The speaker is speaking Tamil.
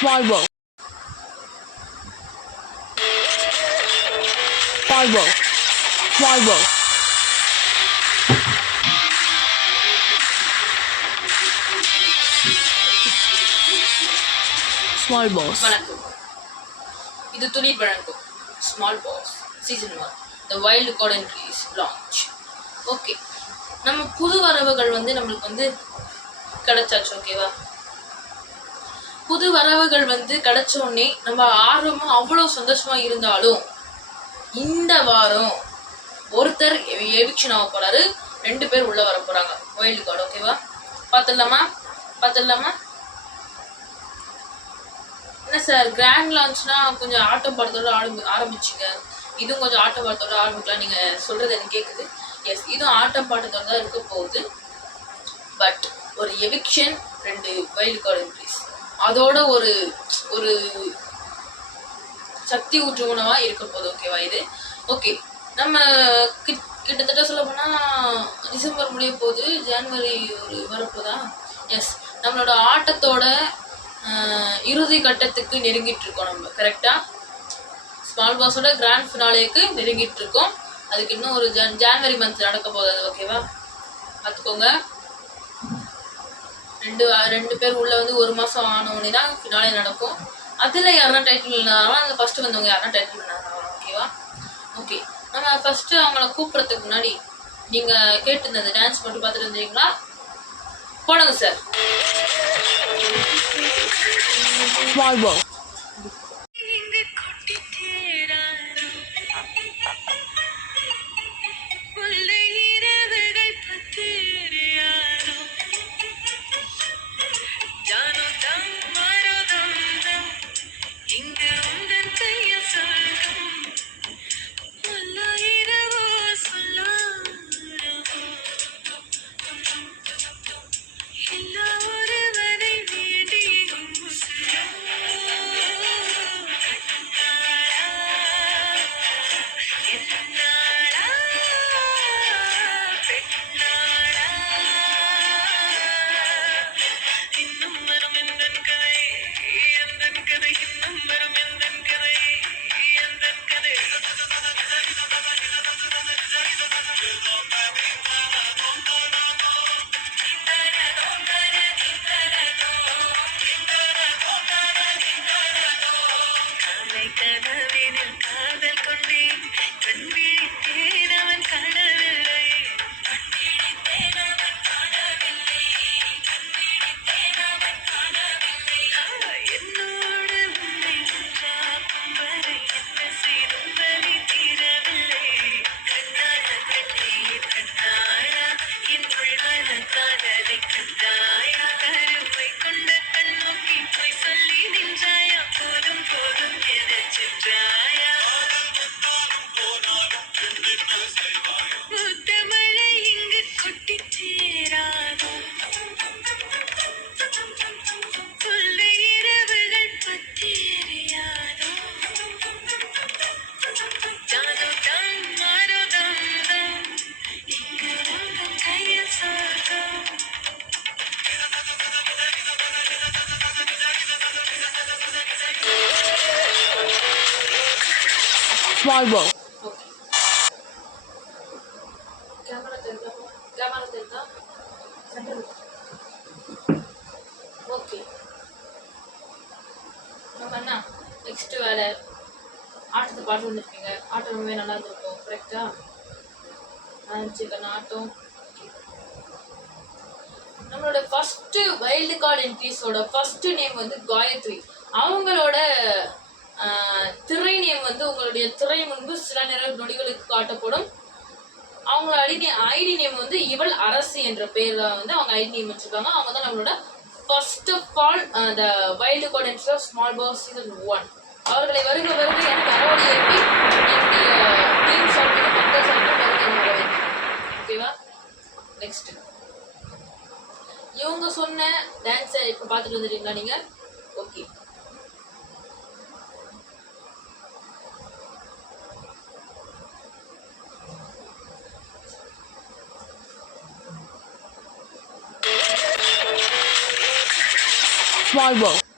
Small ball. Small ball. Small ball. Small balls. வணக்கம். இது துளி வழங்கும் small boss season 1 the wild card entries launch. Okay, நம்ம புது வரவுகள் நம்மளுக்கு கிடைச்சாச்சு. ஓகேவா, புது வரவுகள் கிடைச்ச உடனே நம்ம ஆர்வமா அவ்வளோ சந்தோஷமா இருந்தாலும் இந்த வாரம் ஒருத்தர் எவிக்ஷன் ஆக போறாரு, 2 பேர் உள்ள வர போறாங்க வைல்டு கார்டு. ஓகேவா, பார்த்துடலாமா? என்ன சார், கிராண்ட் லான்ச்னா கொஞ்சம் ஆட்டம் பாடத்தோட ஆரம்பிச்சுங்க, இதுவும் கொஞ்சம் ஆட்டம் பாடத்தோட ஆரம்பிக்கலாம், நீங்க சொல்றது எனக்கு கேட்குது. எஸ், இதுவும் ஆட்டம் பாட்டத்தோட தான் இருக்க போகுது. பட் ஒரு எவிக்ஷன், 2 வைல்டு கார்டு என்ட்ரிஸ், அதோட ஒரு ஒரு சக்தி ஊற்று உணவா இருக்க போகுது. ஓகேவா, இது ஓகே. நம்ம கிட்டத்தட்ட சொல்ல போனா டிசம்பர் முடிய போகுது, ஜனவரி ஒரு வரப்போதா. எஸ், நம்மளோட ஆட்டத்தோட இறுதி கட்டத்துக்கு நெருங்கிட்டு இருக்கோம் நம்ம. கரெக்டா, ஸ்மால் பாஸோட கிராண்ட் ஃபினாலேக்கு நெருங்கிட்டு இருக்கோம். அதுக்கு இன்னும் ஒரு ஜனவரி மந்த் நடக்க போகுது. ஓகேவா, பார்த்துக்கோங்க. ரெண்டு பேர் உள்ள 1 மாசம் ஆனவுடனே தான் ஃபினாலே நடக்கும். அதில் யாருன்னா டைட்டில் இல்லைனாலும் அந்த ஃபர்ஸ்ட் வந்தவங்க யாருன்னா டைட்டில் பண்ணாங்க. ஓகேவா, ஓகே. நம்ம ஃபர்ஸ்ட் அவங்கள கூப்பிட்றதுக்கு முன்னாடி நீங்க கேட்டு அந்த டான்ஸ் மட்டும் பார்த்துட்டு இருந்தீங்களா? போடுங்க sir. Small ball. Small ball. Okay, நம்ம என்ன நெக்ஸ்ட் வேற ஆட்டத்தை பாட்டு வந்துருக்கீங்க. ஆட்டம் ரொம்பவே நல்லா இருந்திருக்கும். கரெக்டா, ஆட்டம். நம்மளோட ஃபர்ஸ்ட் வைல்டு கார்டு என்ட்ரிஸோட ஃபர்ஸ்ட் நேம் காயத்ரி. அவங்களோட திரை நேம் உங்களுடைய திரை முன்பு சில நொடிகளுக்கு காட்டப்படும். அவங்களோட ஐடி நேம் இவள் அரசு என்ற பேர்ல அவங்க ஐடி நேம் வச்சிருக்காங்க. அவங்க தான் நம்மளோட first of all the wild card entry of small boss season 1. அவர்களை வருக எனக்கு அறவடி ஏற்பி என்னுடைய டீம் சார்பில் மக்கள் சார்பில் வருக. ஓகேவா, நெக்ஸ்ட் இவங்க சொன்ன டான்ஸை இப்போ பார்த்துட்டு வந்துட்டீங்களா நீங்க? Okay, Small ball.